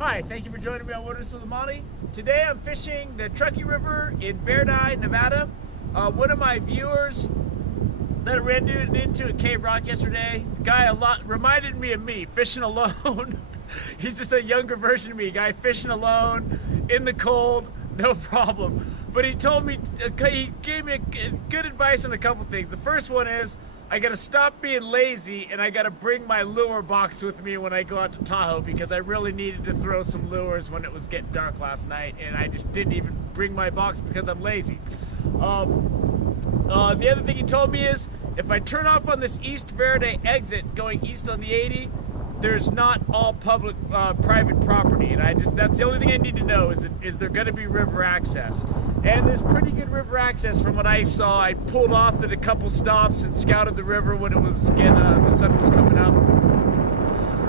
Hi, thank you for joining me on Waters with Amani. Today I'm fishing the Truckee River in Verdi, Nevada. One of my viewers that ran into at Cave Rock yesterday, guy reminded me of me, fishing alone. He's just a younger version of me, guy fishing alone, in the cold, no problem. But he told me, he gave me good advice on a couple things. The first one is, I gotta stop being lazy and I gotta bring my lure box with me when I go out to Tahoe, because I really needed to throw some lures when it was getting dark last night and I just didn't even bring my box because I'm lazy. The other thing he told me is, if I turn off on this East Verdi exit going east on the 80, there's not all public, private property, and that's the only thing I need to know is there going to be river access. And there's pretty good river access from what I saw. I pulled off at a couple stops and scouted the river when it was getting, the sun was coming up,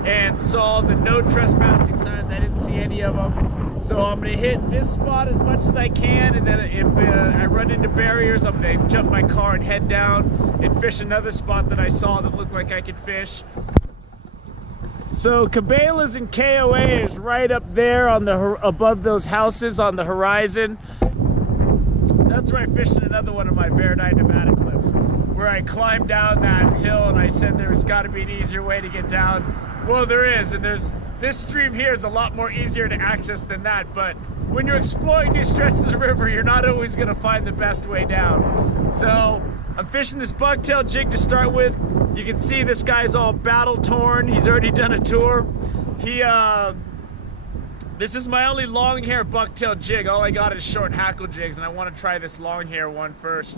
and saw the no trespassing signs. I didn't see any of them. So I'm going to hit this spot as much as I can, and then if I run into barriers, I'm going to jump my car and head down and fish another spot that I saw that looked like I could fish. So Cabela's and KOA is right up there on above those houses on the horizon. That's where I fished in another one of my Verdi, Nevada clips, where I climbed down that hill and I said there's got to be an easier way to get down. Well, there is, and this stream here is a lot more easier to access than that, but when you're exploring new stretches of the river, you're not always going to find the best way down. So I'm fishing this bucktail jig to start with. You can see this guy's all battle torn. He's already done a tour. This is my only long hair bucktail jig. All I got is short hackle jigs, and I want to try this long hair one first.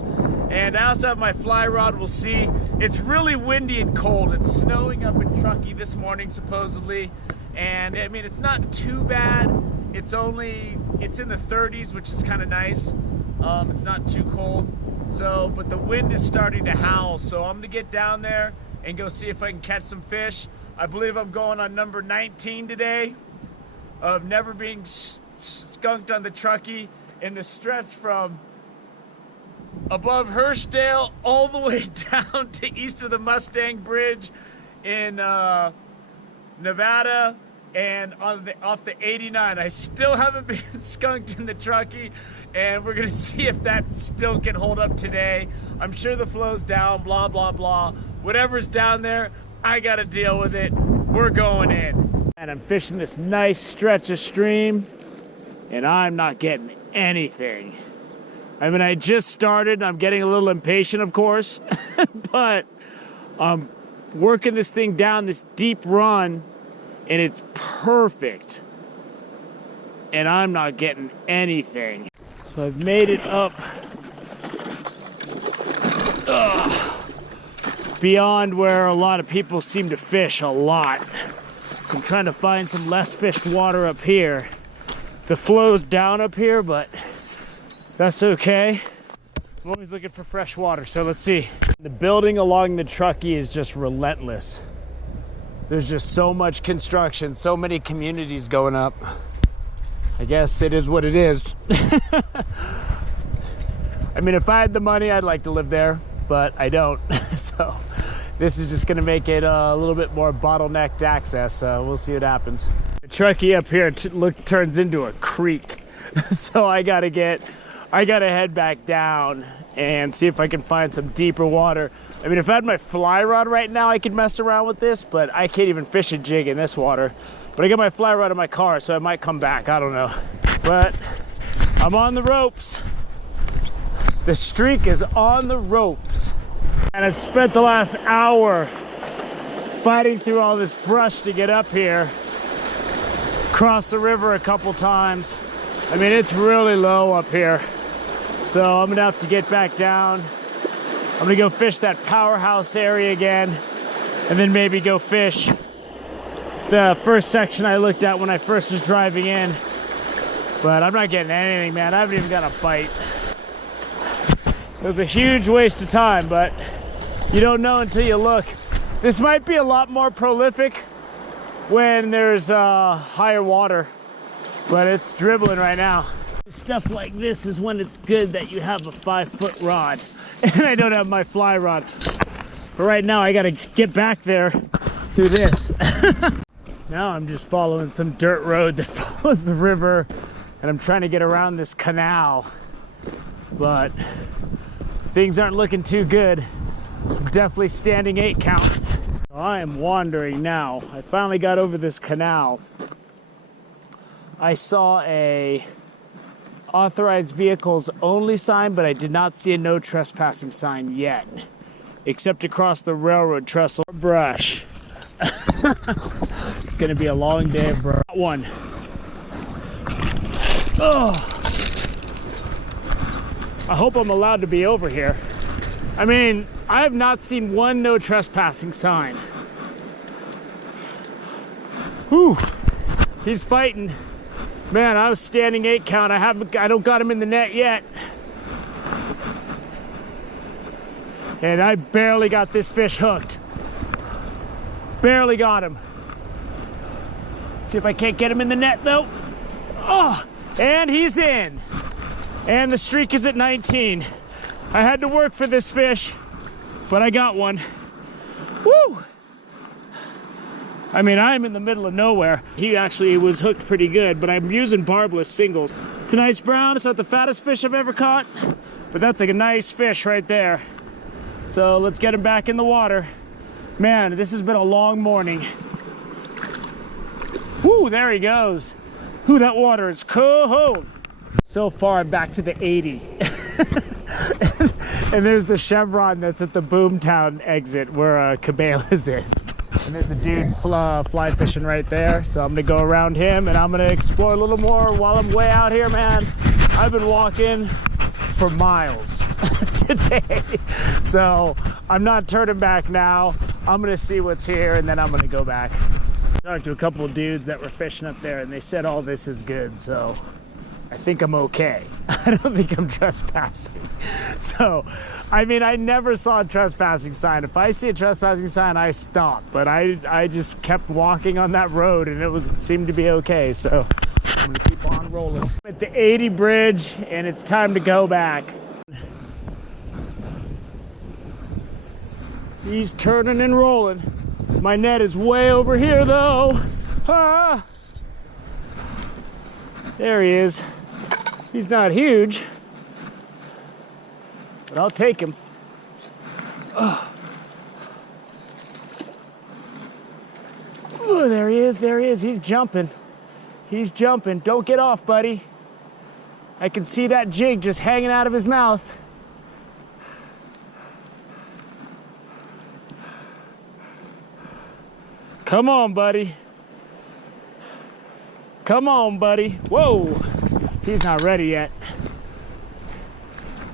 And I also have my fly rod. We'll see. It's really windy and cold. It's snowing up in Truckee this morning, supposedly. And I mean, it's not too bad. It's in the 30s, which is kind of nice. It's not too cold. So, but the wind is starting to howl, so I'm gonna get down there and go see if I can catch some fish. I believe I'm going on number 19 today of never being skunked on the Truckee, in the stretch from above Hurstdale all the way down to east of the Mustang Bridge in Nevada and off the 89. I still haven't been skunked in the Truckee, and we're gonna see if that still can hold up today. I'm sure the flow's down, blah, blah, blah. Whatever's down there, I gotta deal with it. We're going in. And I'm fishing this nice stretch of stream, and I'm not getting anything. I mean, I just started, I'm getting a little impatient, of course, but I'm working this thing down this deep run, and it's perfect. And I'm not getting anything. So I've made it up beyond where a lot of people seem to fish a lot. So I'm trying to find some less fished water up here. The flow's down up here, but that's okay. I'm always looking for fresh water, so let's see. The building along the Truckee is just relentless. There's just so much construction, so many communities going up. I guess it is what it is. I mean, if I had the money, I'd like to live there, but I don't. So this is just gonna make it a little bit more bottlenecked access. We'll see what happens. The Truckee up here turns into a creek. So I gotta head back down and see if I can find some deeper water. I mean, if I had my fly rod right now, I could mess around with this, but I can't even fish a jig in this water. But I got my fly rod in my car, so I might come back, I don't know. But I'm on the ropes. The streak is on the ropes. And I've spent the last hour fighting through all this brush to get up here. Crossed the river a couple times. I mean, it's really low up here. So I'm gonna have to get back down. I'm gonna go fish that powerhouse area again, and then maybe go fish the first section I looked at when I first was driving in. But I'm not getting anything, man. I haven't even got a bite. It was a huge waste of time, but you don't know until you look. This might be a lot more prolific when there's higher water, but it's dribbling right now. Stuff like this is when it's good that you have a 5-foot rod, and I don't have my fly rod. But right now I gotta get back there through this. Now I'm just following some dirt road that follows the river, and I'm trying to get around this canal, but things aren't looking too good. Definitely standing 8 count. I am wandering now. I finally got over this canal. I saw a authorized vehicles only sign, but I did not see a no trespassing sign yet, except across the railroad trestle. Brush. It's gonna be a long day of brush. One. Oh. I hope I'm allowed to be over here. I mean, I have not seen one no trespassing sign. Whew. He's fighting. Man, I was standing 8 count. I don't got him in the net yet. And I barely got this fish hooked. Barely got him. See if I can't get him in the net though. Oh, and he's in. And the streak is at 19. I had to work for this fish, but I got one. Woo! I mean, I'm in the middle of nowhere. He actually was hooked pretty good, but I'm using barbless singles. It's a nice brown. It's not the fattest fish I've ever caught, but that's like a nice fish right there. So let's get him back in the water. Man, this has been a long morning. Woo, there he goes. Ooh, that water is cold. So far, I'm back to the 80. And there's the chevron that's at the Boomtown exit where Cabela's is. And there's a dude fly fishing right there. So I'm gonna go around him and I'm gonna explore a little more while I'm way out here, man. I've been walking for miles today. So I'm not turning back now. I'm gonna see what's here and then I'm gonna go back. I talked to a couple of dudes that were fishing up there and they said all this is good, so I think I'm okay. I don't think I'm trespassing. So, I mean, I never saw a trespassing sign. If I see a trespassing sign, I stop. But I just kept walking on that road and it seemed to be okay. So I'm gonna keep on rolling. I'm at the 80 bridge and it's time to go back. He's turning and rolling. My net is way over here though. Ah! There he is. He's not huge, but I'll take him. Oh, there he is, there he is. He's jumping. He's jumping. Don't get off, buddy. I can see that jig just hanging out of his mouth. Come on, buddy. Come on, buddy. Whoa. He's not ready yet.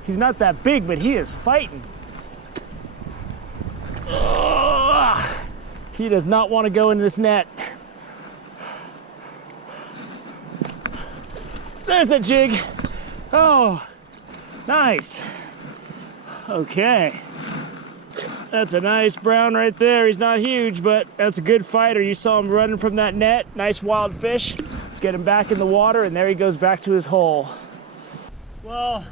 He's not that big, but he is fighting. Ugh. He does not want to go in this net. There's a jig. Oh, nice. Okay. That's a nice brown right there. He's not huge, but that's a good fighter. You saw him running from that net. Nice wild fish. Let's get him back in the water, and there he goes back to his hole. Well,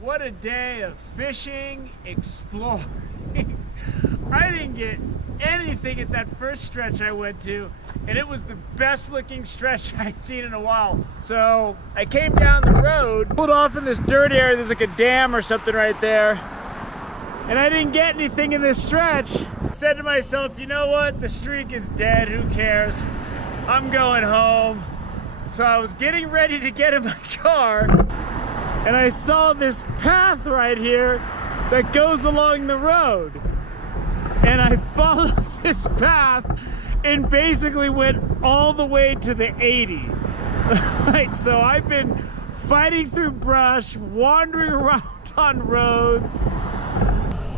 what a day of fishing, exploring. I didn't get anything at that first stretch I went to, and it was the best looking stretch I'd seen in a while. So I came down the road, pulled off in this dirt area. There's like a dam or something right there. And I didn't get anything in this stretch. I said to myself, you know what? The streak is dead, who cares? I'm going home. So I was getting ready to get in my car, and I saw this path right here that goes along the road. And I followed this path and basically went all the way to the 80. Like, so I've been fighting through brush, wandering around on roads.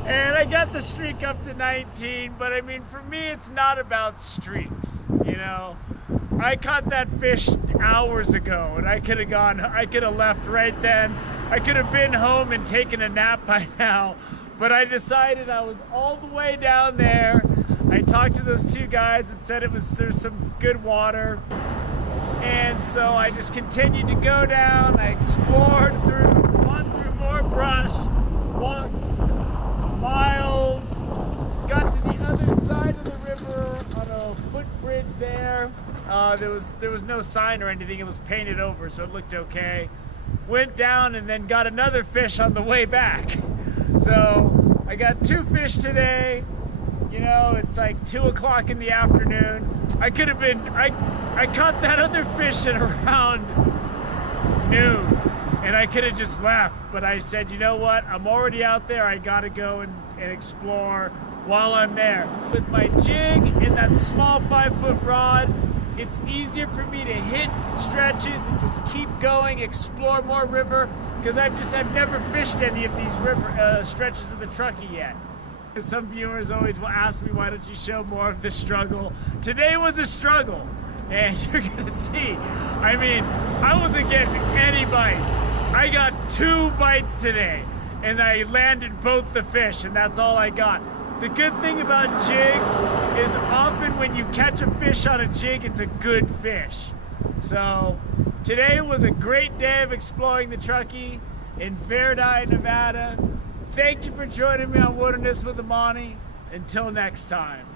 And I got the streak up to 19, but I mean, for me, it's not about streaks, you know? I caught that fish hours ago, and I could have left right then. I could have been home and taken a nap by now, but I decided I was all the way down there. I talked to those two guys and said there's some good water. And so I just continued to go down. I explored run through more brush, walked miles, got to the other other side of the river on a footbridge there. There was no sign or anything. It was painted over, so it looked okay. Went down and then got another fish on the way back. So I got 2 fish today. You know, it's like 2 o'clock in the afternoon. I caught that other fish at around noon, and I could have just left. But I said, you know what? I'm already out there. I got to go and explore while I'm there. With my jig and that small 5-foot rod, it's easier for me to hit stretches and just keep going, explore more river, because I've never fished any of these river stretches of the Truckee yet. Some viewers always will ask me, why don't you show more of the struggle? Today was a struggle, and you're gonna see. I mean, I wasn't getting any bites. I got 2 bites today, and I landed both the fish, and that's all I got. The good thing about jigs is often when you catch a fish on a jig, it's a good fish. So today was a great day of exploring the Truckee in Verdi, Nevada. Thank you for joining me on Wilderness with Amani. Until next time.